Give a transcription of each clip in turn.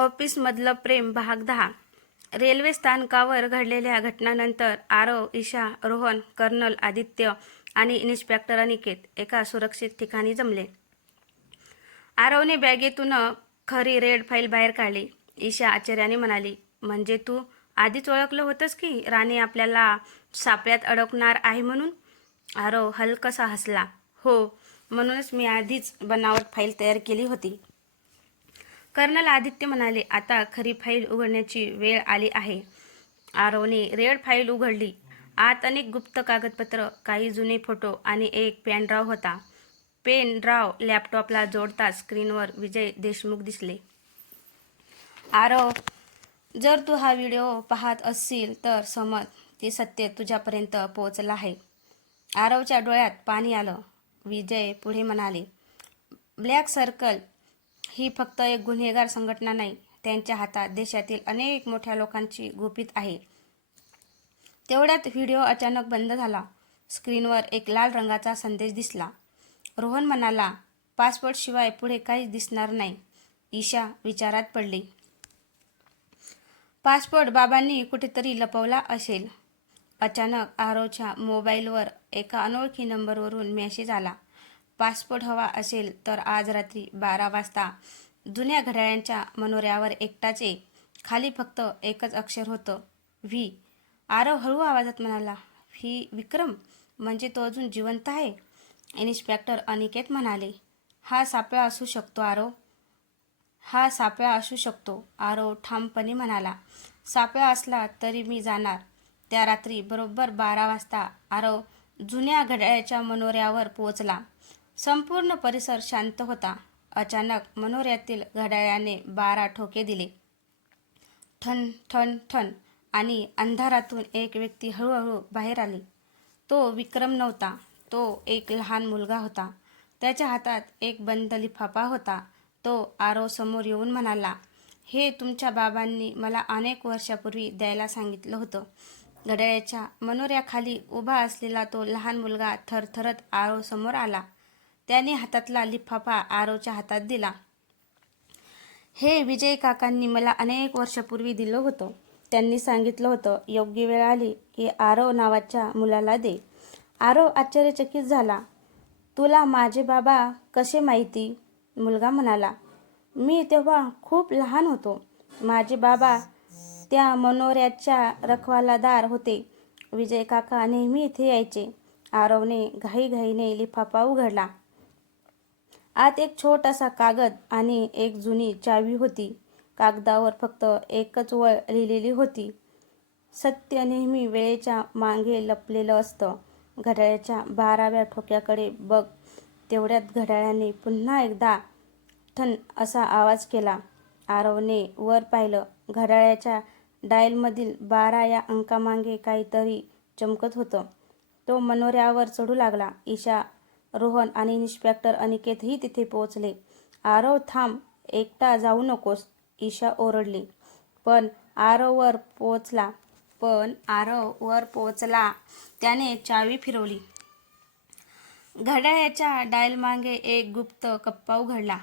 ऑफिसमधलं प्रेम भाग 10. रेल्वे स्थानकावर घडलेल्या घटनांनंतर आरव, ईशा, रोहन, कर्नल आदित्य आणि इन्स्पेक्टर अनिकेत एका सुरक्षित ठिकाणी जमले. आरवने बॅगेतून खरी रेड फाईल बाहेर काढली. ईशा आश्चर्याने म्हणाली, म्हणजे तू आधीच ओळखलं होतंस की राणी आपल्याला सापळ्यात अडकणार आहे म्हणून? आरव हलकासा हसला. हो, म्हणूनच मी आधीच बनावट फाईल तयार केली होती. कर्नल आदित्य म्हणाले, आता खरी फाईल उघडण्याची वेळ आली आहे. आरवने रेड फाईल उघडली. आत अनेक गुप्त कागदपत्र, काही जुने फोटो आणि एक पेनड्राव होता. पेनड्राव लॅपटॉपला जोडताच स्क्रीनवर विजय देशमुख दिसले. आरव, जर तू हा व्हिडिओ पाहत असशील तर समज ते सत्य तुझ्यापर्यंत पोहोचलं आहे. आरवच्या डोळ्यात पाणी आलं. विजय पुढे म्हणाले, ब्लॅक सर्कल ही फक्त एक गुन्हेगार संघटना नाही, त्यांच्या हातात देशातील अनेक मोठ्या लोकांची गुपित आहे. तेवढ्यात व्हिडिओ अचानक बंद झाला. स्क्रीनवर एक लाल रंगाचा संदेश दिसला. रोहन म्हणाला, पासपोर्ट शिवाय पुढे काहीच दिसणार नाही. ईशा विचारात पडली. पासपोर्ट बाबांनी कुठेतरी लपवला असेल. अचानक आरवच्या मोबाईलवर एका अनोळखी नंबरवरून मेसेज आला. पासपोर्ट हवा असेल तर आज रात्री 12 वाजता जुन्या घड्याळांच्या मनोऱ्यावर एकटाच ये. खाली फक्त एकच अक्षर होतं, व्ही. आरव हळू आवाजात म्हणाला, व्ही विक्रम? म्हणजे तो अजून जिवंत आहे? इन्स्पेक्टर अनिकेत म्हणाले, हा सापळा असू शकतो आरव. हा सापळा असू शकतो, आरव ठामपणे म्हणाला. सापळा असला तरी मी जाणार. त्या रात्री बरोबर 12 वाजता आरव जुन्या घड्याळाच्या मनोऱ्यावर पोहोचला. संपूर्ण परिसर शांत होता. अचानक मनोऱ्यातील घड्याळाने 12 ठोके दिले. ठन ठन ठन आणि अंधारातून एक व्यक्ती हळूहळू बाहेर आली. तो विक्रम नव्हता, तो एक लहान मुलगा होता. त्याच्या हातात एक बंद लिफाफा होता. तो आरव समोर येऊन म्हणाला, हे तुमच्या बाबांनी मला अनेक वर्षापूर्वी द्यायला सांगितलं होतं. घड्याळाच्या मनोऱ्याखाली उभा असलेला तो लहान मुलगा थरथरत आरव समोर आला. त्याने हातातला लिफाफा आरवच्या हातात दिला. हे विजय काकांनी मला अनेक वर्षापूर्वी दिलं होतं. त्यांनी सांगितलं होतं, योग्य वेळ आली की आरव नावाच्या मुलाला दे. आरव आश्चर्यचकित झाला. तुला माझे बाबा कसे माहिती? मुलगा म्हणाला, मी तेव्हा खूप लहान होतो. माझे बाबा त्या मनोऱ्याच्या रखवालादार होते. विजय काका नेहमी इथे यायचे. आरवने घाईघाईने लिफाफा उघडला. आत एक छोटासा कागद आणि एक जुनी चावी होती. कागदावर फक्त एकच ओळ लिहिलेली होती, सत्य नेहमी वेळेच्या मागे लपलेलं असतं. घड्याळाच्या 12व्या ठोक्याकडे बघ. तेवढ्यात घड्याळाने पुन्हा एकदा ठन असा आवाज केला. आरवने वर पाहिलं. घड्याळाच्या डायलमधील 12 या अंकामागे काहीतरी चमकत होतं. तो मनोऱ्यावर चढू लागला. ईशा, रोहन आणि इन्स्पेक्टर अनिकेतही तिथे पोहोचले. आरव थांब, एकटा जाऊ नकोस, ईशा ओरडली. पण आरव वर पोहोचला. त्याने चावी फिरवली. घड्याळाच्या डायलमागे एक गुप्त कप्पा उघडला.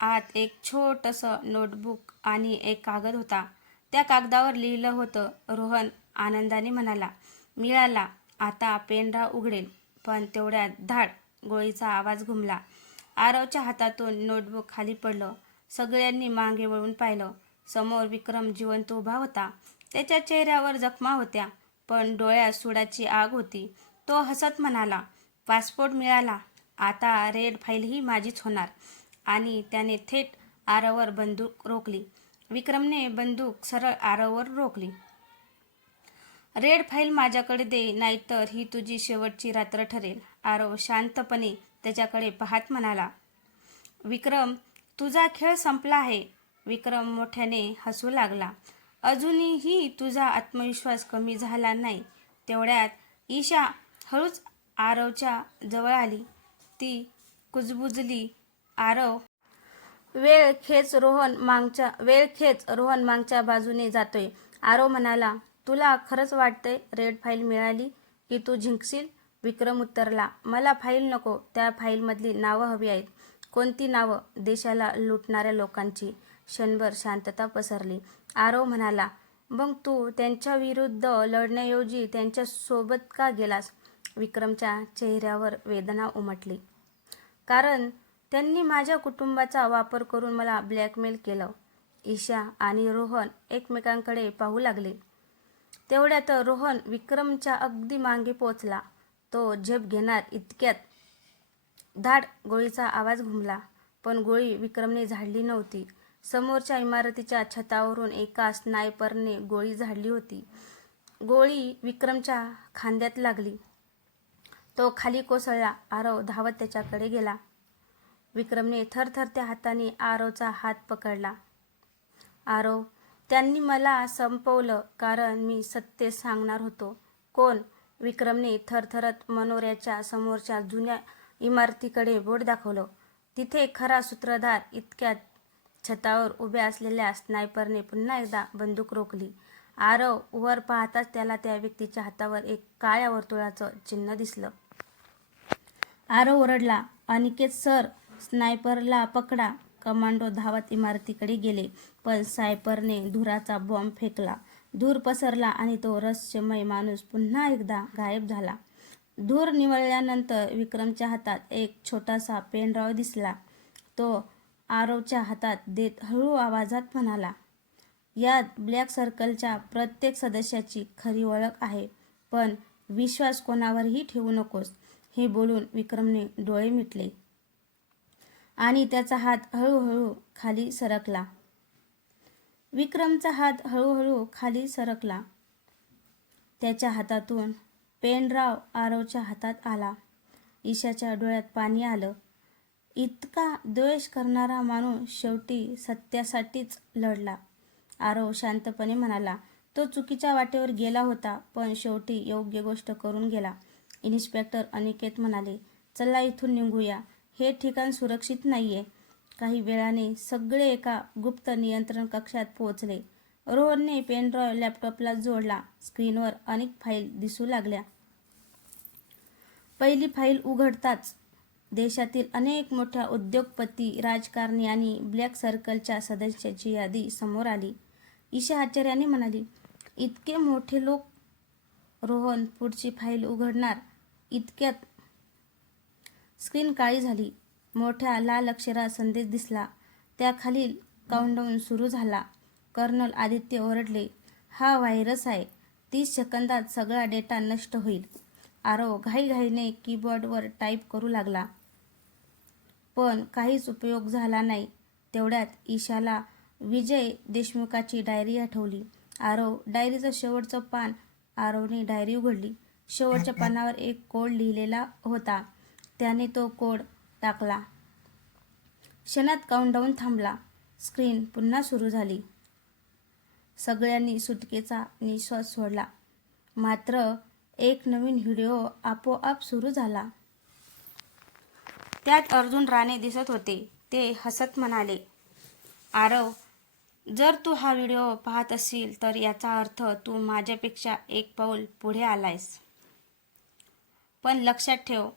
आत एक छोटंसं नोटबुक आणि एक कागद होता. त्या कागदावर लिहिलं होतं. रोहन आनंदाने म्हणाला, मिळाला. आता पेनड्राव उघडेल. पण तेवढ्यात धाड, गोळीचा आवाज घुमला. आरवच्या हातातून नोटबुक खाली पडलं. सगळ्यांनी मागे वळून पाहिलं. समोर विक्रम जिवंत उभा होता. त्याच्या चेहऱ्यावर जखमा होत्या, पण डोळ्यात सुडाची आग होती. तो हसत म्हणाला, पासपोर्ट मिळाला. आता रेड फाईलही माझीच होणार. आणि त्याने थेट आरववर बंदूक रोखली. विक्रमने बंदूक सरळ आरववर रोखली. रेड फाईल माझ्याकडे दे, नाहीतर ही तुझी शेवटची रात्र ठरेल. आरव शांतपणे त्याच्याकडे पाहत म्हणाला. विक्रम, तुझा खेळ संपला आहे. विक्रम मोठ्याने हसू लागला. अजूनही तुझा आत्मविश्वास कमी झाला नाही. तेवढ्यात ईशा हळूच आरवच्या जवळ आली. ती कुजबुजली, आरव, वेळ खेच, रोहन मागच्या बाजूने जातोय. आरव म्हणाला, तुला खरंच वाटतंय रेड फाईल मिळाली की तू जिंकशील? विक्रम उत्तरला, मला फाईल नको, त्या फाईलमधली नावं हवी आहेत. कोणती नावं? देशाला लुटणाऱ्या लोकांची, क्षणभर शांतता पसरली. आरव म्हणाला, मग तू त्यांच्या विरुद्ध लढण्याऐवजी त्यांच्या सोबत का गेलास? विक्रमच्या चेहऱ्यावर वेदना उमटली. कारण त्यांनी माझ्या कुटुंबाचा वापर करून मला ब्लॅकमेल केलं. ईशा आणि रोहन एकमेकांकडे पाहू लागले. तेवढ्यात रोहन विक्रमच्या अगदी मागे पोचला. तो झेप घेणार इतक्यात धाड गोळीचा आवाज घुमला. पण गोळी विक्रमने झाडली नव्हती. समोरच्या इमारतीच्या छतावरून एका स्नायपरने गोळी झाडली होती. गोळी विक्रमच्या खांद्यात लागली. तो खाली कोसळला. आरव धावत त्याच्याकडे गेला. विक्रमने थरथरत्या हाताने आरवचा हात पकडला. आरव, त्यांनी मला संपवलं कारण मी सत्य सांगणार होतो. कोण? विक्रमने थरथरत मनोऱ्याच्या समोरच्या जुन्या इमारतीकडे बोट दाखवलं. तिथे खरा सूत्रधार. इतक्यात छतावर उभ्या असलेल्या स्नायपरने पुन्हा एकदा बंदूक रोखली. आरव वर पाहताच त्याला त्या व्यक्तीच्या हातावर एक काळ्या वर्तुळाचं चिन्ह दिसलं. आरव ओरडला, अनिकेत सर, स्नायपरला पकडा. कमांडो धावत इमारतीकडे गेले. पण स्नायपरने धुराचा बॉम्ब फेकला. धूर पसरला आणि तो रहस्यमय माणूस पुन्हा एकदा गायब झाला. धूर निवळल्यानंतर विक्रमच्या हातात एक छोटासा पेनड्राईव्ह दिसला. तो आरवच्या हातात देत हळू आवाजात म्हणाला, यात ब्लॅक सर्कलच्या प्रत्येक सदस्याची खरी ओळख आहे. पण विश्वास कोणावरही ठेवू नकोस. हे बोलून विक्रमने डोळे मिटले आणि त्याचा हात हळूहळू खाली सरकला. विक्रमचा हात हळूहळू खाली सरकला. त्याच्या हातातून पेनड्राईव्ह आरवच्या हातात आला. ईशाच्या डोळ्यात पाणी आलं. इतका द्वेष करणारा माणूस शेवटी सत्यासाठीच लढला. आरव शांतपणे म्हणाला, तो चुकीच्या वाटेवर गेला होता, पण शेवटी योग्य गोष्ट करून गेला. इन्स्पेक्टर अनिकेत म्हणाले, चला इथून निघूया. हे ठिकाण सुरक्षित नाहीये. काही वेळाने सगळे एका गुप्त नियंत्रण कक्षात पोहोचले. रोहनने पेनड्राईव्ह लॅपटॉपला जोडला. स्क्रीनवर अनेक फाईल दिसू लागल्या. पहिली फाईल उघडताच देशातील अनेक मोठ्या उद्योगपती, राजकारणी आणि ब्लॅक सर्कलच्या सदस्यांची यादी समोर आली. ईशा आश्चर्याने म्हणाली, इतके मोठे लोक? रोहन पुढची फाईल उघडणार इतक्यात स्क्रीन काळी झाली. मोठ्या लाल अक्षरात संदेश दिसला. त्याखालील काउंटडाऊन सुरू झाला. कर्नल आदित्य ओरडले, हा व्हायरस आहे. 30 सेकंदात सगळा डेटा नष्ट होईल. आरव घाईघाईने कीबोर्डवर टाईप करू लागला. पण काहीच उपयोग झाला नाही. तेवढ्यात ईशाला विजय देशमुखाची डायरी आठवली. आरव डायरीचं शेवटचं पान. आरवने डायरी उघडली. शेवटच्या पानावर एक कोड लिहिलेला होता. त्याने तो कोड टाकला. क्षणात काउंटडाऊन थांबला. स्क्रीन पुन्हा सुरू झाली. सगळ्यांनी सुटकेचा निश्वास सोडला. मात्र एक नवीन व्हिडिओ आपोआप सुरू झाला. त्यात अर्जुन राणे दिसत होते. ते हसत म्हणाले, आरव, जर तू हा व्हिडिओ पाहत असशील तर याचा अर्थ तू माझ्यापेक्षा एक पाऊल पुढे आलायस. पण लक्षात ठेव,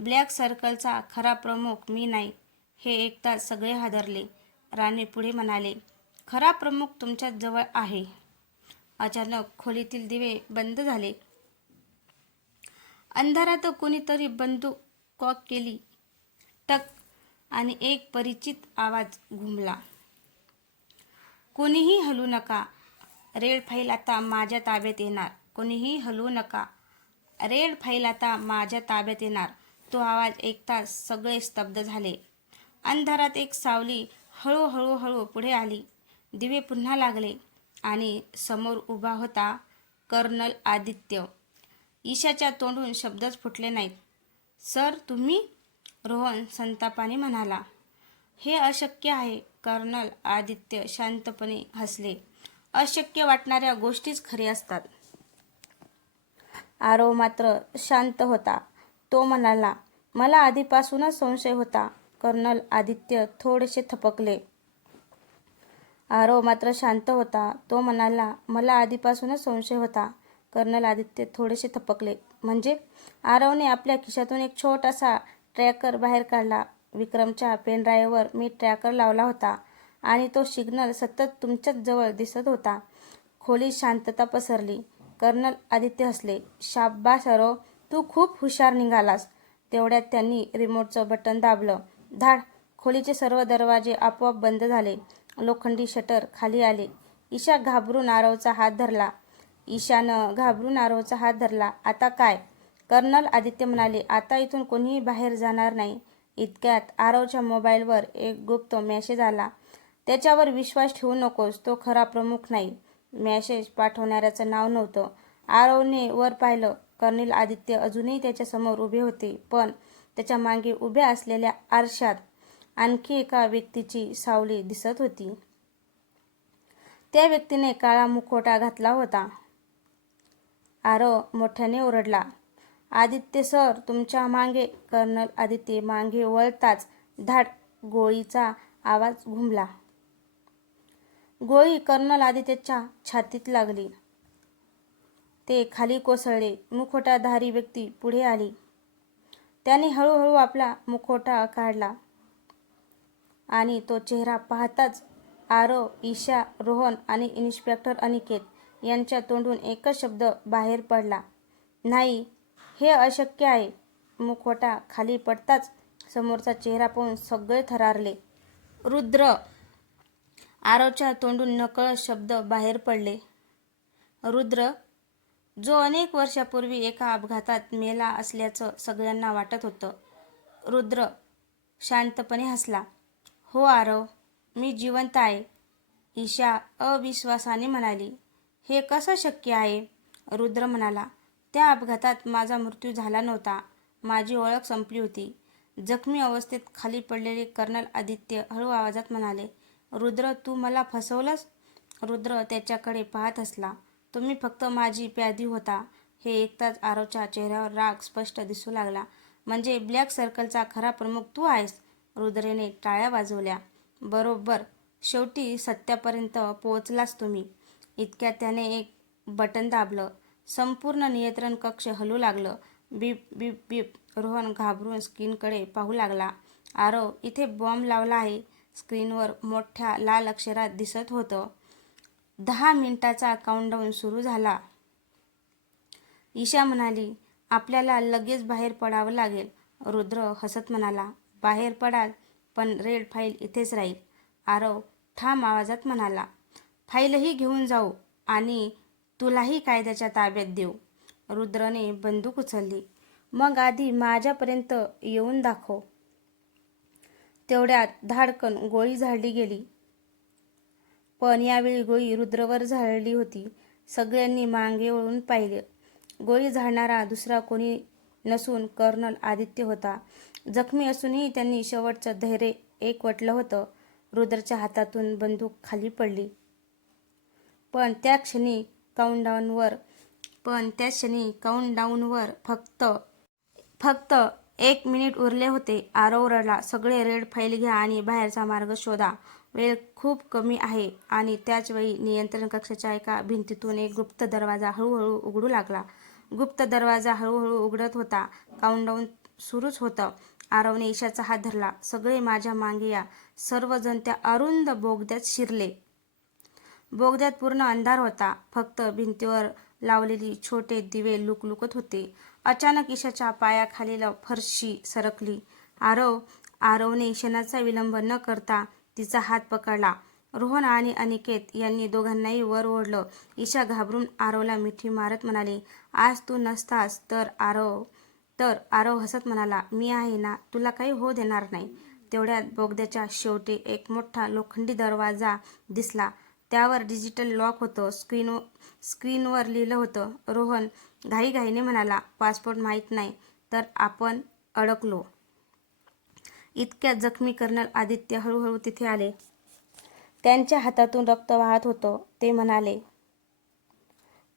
ब्लॅक सर्कलचा खरा प्रमुख मी नाही. हे ऐकताच सगळे हादरले. राणे पुढे म्हणाले, खरा प्रमुख तुमच्या जवळ आहे. अचानक खोलीतील दिवे बंद झाले. अंधारात कोणीतरी बंदूक कॉक केली. टक आणि एक परिचित आवाज घुमला. कोणीही हलू नका. रेड फाईल आता माझ्या ताब्यात येणार. कोणीही हलू नका. रेड फाईल आता माझ्या ताब्यात येणार. तो आवाज ऐकताच सगळे स्तब्ध झाले. अंधारात एक सावली हळूहळू पुढे आली. दिवे पुन्हा लागले आणि समोर उभा होता कर्नल आदित्य. ईशाच्या तोंडून शब्दच फुटले नाहीत. सर, तुम्ही? रोहन संतापाने म्हणाला. हे अशक्य आहे. कर्नल आदित्य शांतपणे हसले. अशक्य वाटणाऱ्या गोष्टीच खऱ्या असतात. आरव मात्र शांत होता. तो म्हणाला, मला आधीपासूनच संशय होता. कर्नल आदित्य थोडेसे थपकले. आरव मात्र शांत होता. तो म्हणाला, मला आधीपासूनच संशय होता. कर्नल आदित्य थोडेसे थपकले. म्हणजे? आरवने आपल्या खिशातून एक छोटासा ट्रॅकर बाहेर काढला. विक्रमच्या पेनड्राईव्हवर मी ट्रॅकर लावला होता. आणि तो सिग्नल सतत तुमच्याच जवळ दिसत होता. खोलीत शांतता पसरली. कर्नल आदित्य हसले. शाब्बास आरव, तू खूप हुशार निघालास. तेवढ्यात त्यांनी रिमोटचं बटन दाबलं. धाड! खोलीचे सर्व दरवाजे आपोआप बंद झाले. लोखंडी शटर खाली आले. ईशानं घाबरून आरवचा हात धरला. आता काय? कर्नल आदित्य म्हणाले. आता इथून कोणीही बाहेर जाणार नाही. इतक्यात आरवच्या मोबाईलवर एक गुप्त मेसेज आला. त्याच्यावर विश्वास ठेवू नकोस, तो खरा प्रमुख नाही. मेसेज पाठवणाऱ्याचं नाव नव्हतं. आरवने वर पाहिलं. कर्नल आदित्य अजूनही त्याच्यासमोर उभे होते, पण त्याच्या मागे उभ्या असलेल्या आरशात आणखी एका व्यक्तीची सावली दिसत होती. त्या व्यक्तीने काळा मुखवटा घातला होता. आरव मोठ्याने ओरडला. आदित्य सर, तुमच्या मागे! कर्नल आदित्य मागे वळताच धाड! गोळीचा आवाज घुमला. गोळी कर्नल आदित्यच्या छातीत लागली. ते खाली कोसळले. मुखवटाधारी व्यक्ती पुढे आली. त्याने हळूहळू आपला मुखवटा काढला आणि तो चेहरा पाहताच आरव, ईशा, रोहन आणि इन्स्पेक्टर अनिकेत यांच्या तोंडून एकच शब्द बाहेर पडला. नाही, हे अशक्य आहे. मुखवटा खाली पडताच समोरचा चेहरा पाहून सगळे थरारले. रुद्र! आरवच्या तोंडून नकळत शब्द बाहेर पडले. रुद्र, जो अनेक वर्षापूर्वी एका अपघातात मेला असल्याचं सगळ्यांना वाटत होतं. रुद्र शांतपणे हसला. हो आरव, मी जिवंत आहे. ईशा अविश्वासाने म्हणाली. हे कसं शक्य आहे? रुद्र म्हणाला. त्या अपघातात माझा मृत्यू झाला नव्हता. माझी ओळख संपली होती. जखमी अवस्थेत खाली पडलेले कर्नल आदित्य हळू आवाजात म्हणाले. रुद्र, तू मला फसवलंस? रुद्र त्याच्याकडे पाहत हसला. तुम्ही फक्त माझी प्यादी होता. हे ऐकताच आरवच्या चेहऱ्यावर राग स्पष्ट दिसू लागला. म्हणजे ब्लॅक सर्कलचा खरा प्रमुख तू आहेस? रुद्रने टाळ्या वाजवल्या. बरोबर, शेवटी सत्यापर्यंत पोहोचलास तुम्ही. इतक्यात त्याने एक बटन दाबलं. संपूर्ण नियंत्रण कक्ष हलू लागलं. बीप बीप बीप. रोहन घाबरून स्क्रीनकडे पाहू लागला. आरव, इथे बॉम्ब लावला आहे. स्क्रीनवर मोठ्या लाल अक्षरात दिसत होतं. 10 मिनिटांचा काउंटडाऊन सुरू झाला. ईशा म्हणाली. आपल्याला लगेच बाहेर पडावं लागेल. रुद्र हसत म्हणाला. बाहेर पडाल, पण रेड फाईल इथेच राहील. आरव ठाम आवाजात म्हणाला. फाईलही घेऊन जाऊ आणि तुलाही कायद्याच्या ताब्यात देऊ. रुद्रने बंदूक उचलली. मग आधी माझ्यापर्यंत येऊन दाखव. तेवढ्यात धाडकन गोळी झाडली गेली. पण यावेळी गोळी रुद्रवर झाडली होती. सगळ्यांनी मागे वळून पाहिले. गोळी झाडणारा दुसरा कोणी नसून कर्नल आदित्य होता. जखमी असूनही त्यांनी शेवटचं धैर्य एकवटलं होतं. रुद्रच्या हातातून बंदूक खाली पडली. पण त्या क्षणी काउंटडाऊनवर फक्त 1 मिनिट उरले होते. आरव रडला. सगळे रेड फाईल घ्या आणि बाहेरचा मार्ग शोधा. वेळ खूप कमी आहे. आणि त्याच वेळी नियंत्रण कक्षाच्या एका भिंतीतून एक गुप्त दरवाजा हळूहळू उघडू लागला. गुप्त दरवाजा हळूहळू उघडत होता. काउंटडाऊन सुरूच होतं. आरवने ईशाचा हात धरला. सगळे माझ्या मागे या. सर्वजण त्या अरुंद बोगद्यात शिरले. बोगद्यात पूर्ण अंधार होता. फक्त भिंतीवर लावलेली छोटे दिवे लुकलुकत होते. अचानक ईशाच्या पायाखालील फरशी सरकली. आरवने क्षणाचा विलंब न करता तिचा हात पकडला. रोहन आणि अनिकेत यांनी दोघांनाही वर ओढलं. ईशा घाबरून आरवला मिठी मारत म्हणाली. आज तू नसतास तर आरव हसत म्हणाला. मी आहे ना, तुला काही होऊ देणार नाही. तेवढ्यात बोगद्याच्या शेवटी एक मोठा लोखंडी दरवाजा दिसला. त्यावर डिजिटल लॉक होतं. स्क्रीनवर लिहिलं होतं. रोहन घाईघाईने म्हणाला. पासपोर्ट माहीत नाही तर आपण अडकलो. इतक्यात जखमी कर्नल आदित्य हळूहळू तिथे आले. त्यांच्या हातातून रक्त वाहत होतं. ते म्हणाले.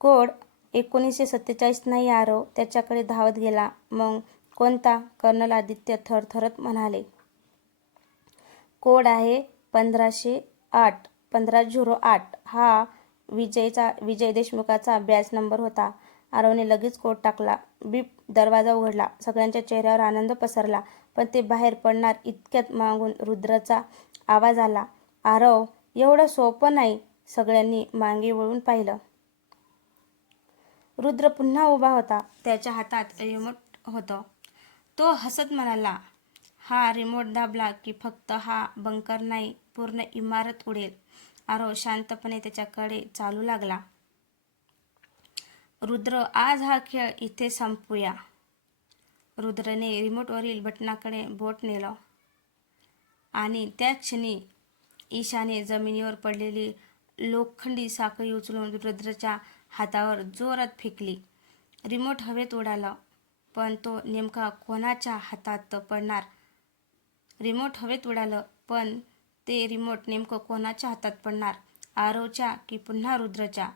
कोड 1947 नाही आरव त्याच्याकडे धावत गेला. मग कोणता? कर्नल आदित्य थरथरत म्हणाले. कोड आहे 1508. हा विजय देशमुखाचा बॅच नंबर होता. आरवने लगेच कोड टाकला. बीप. दरवाजा उघडला. सगळ्यांच्या चेहऱ्यावर आनंद पसरला. पण ते बाहेर पडणार इतक्यात मागून रुद्रचा आवाज आला. आरव, एवढं सोपं नाही. सगळ्यांनी मागे वळून पाहिलं. रुद्र पुन्हा उभा होता. त्याच्या हातात रिमोट होतं. तो हसत म्हणाला, हा रिमोट दाबला की फक्त हा बंकर नाही, पूर्ण इमारत उडेल. आरव शांतपणे त्याच्याकडे चालू लागला. रुद्र, आज हा खेळ इथे संपवूया. रुद्रने रिमोटवरील बटनाकडे बोट नेलं आणि त्या क्षणी ईशाने जमिनीवर पडलेली लोखंडी साखळी उचलून रुद्रच्या हातावर जोरात फेकली. रिमोट हवेत उडाला, पण तो नेमका कोणाच्या हातात पडणार? रिमोट हवेत उडालं, पण ते रिमोट नेमकं कोणाच्या हातात पडणार? आरवच्या की पुन्हा रुद्रच्या?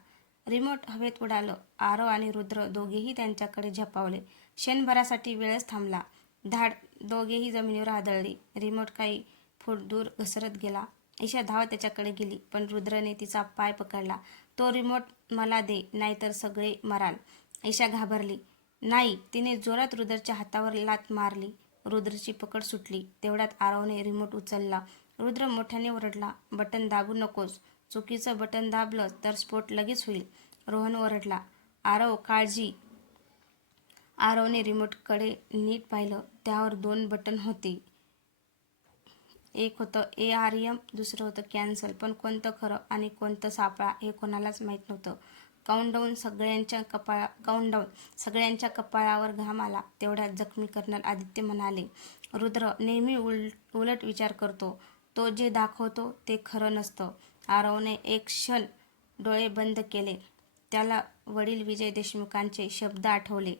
रिमोट हवेत उडालं. आरव आणि रुद्र दोघेही त्यांच्याकडे झेपावले. क्षणभरासाठी वेळच थांबला. धाड, दोघेही जमिनीवर आदळले. रिमोट काही फूट दूर घसरत गेला. ईशा धावत त्याच्याकडे गेली, पण रुद्रने तिचा पाय पकडला. तो रिमोट मला दे, नाहीतर सगळे मराल. ईशा घाबरली. नाही, तिने जोरात रुद्रच्या हातावर लाथ मारली. रुद्रची पकड सुटली. तेवढ्यात आरवने रिमोट उचलला. रुद्र मोठ्याने ओरडला, बटन दाबू नकोस. चुकीचं बटन दाबलं तर स्फोट लगेच होईल. रोहन ओरडला, आरव काळजी. आरवने रिमोटकडे नीट पाहिलं. त्यावर 2 बटन होती. एक होतं ARM, दुसरं होतं कॅन्सल. पण कोणतं खरं आणि कोणतं सापळा हे कोणालाच माहीत नव्हतं. काउंटडाऊन सगळ्यांच्या कपाळावर घाम आला. तेवढ्यात जखमी कर्नल आदित्य म्हणाले, रुद्र नेहमी उलट विचार करतो. तो जे दाखवतो ते खरं नसतं. आरवने एक क्षण डोळे बंद केले. त्याला वडील विजय देशमुखांचे शब्द आठवले,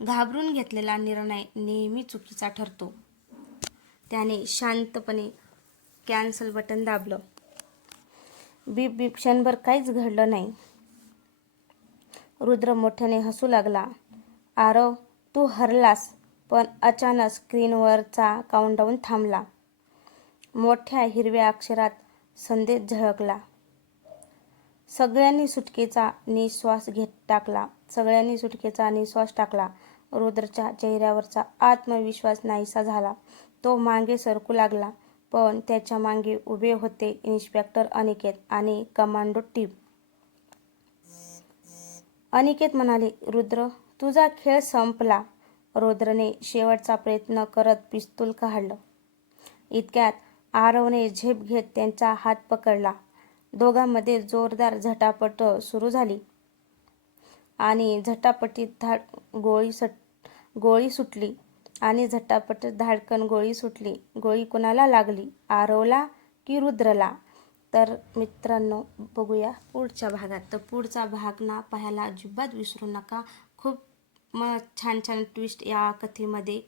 घाबरून घेतलेला निर्णय नेहमी चुकीचा ठरतो. त्याने शांतपणे कॅन्सल बटन दाबलं. बीप बीप. क्षणभर काहीच घडलं नाही. रुद्र मोठ्याने हसू लागला. आरव, तू हरलास. पण अचानक स्क्रीनवरचा काउंटडाऊन थांबला. मोठ्या हिरव्या अक्षरात संदेश झळकला. सगळ्यांनी सुटकेचा निश्वास टाकला. रुद्रच्या चेहऱ्यावरचा आत्मविश्वास नाहीसा झाला. तो मागे सरकू लागला, पण त्याच्या मागे उभे होते इन्स्पेक्टर अनिकेत आणि कमांडो टीम. अनिकेत म्हणाले, रुद्र, तुझा खेळ संपला. रुद्रने शेवटचा प्रयत्न करत पिस्तूल काढलं. इतक्यात आरवने झेप घेत त्यांचा हात पकडला. दोघांमध्ये जोरदार झटापट सुरू झाली आणि झटापटीत धाडकन गोळी सुटली. गोळी कुणाला लागली, आरवला की रुद्रला? तर मित्रांनो, बघूया पुढच्या भागात. तर पुढचा भाग पाहायला अजिबात विसरू नका. खूप छान छान ट्विस्ट या कथेमध्ये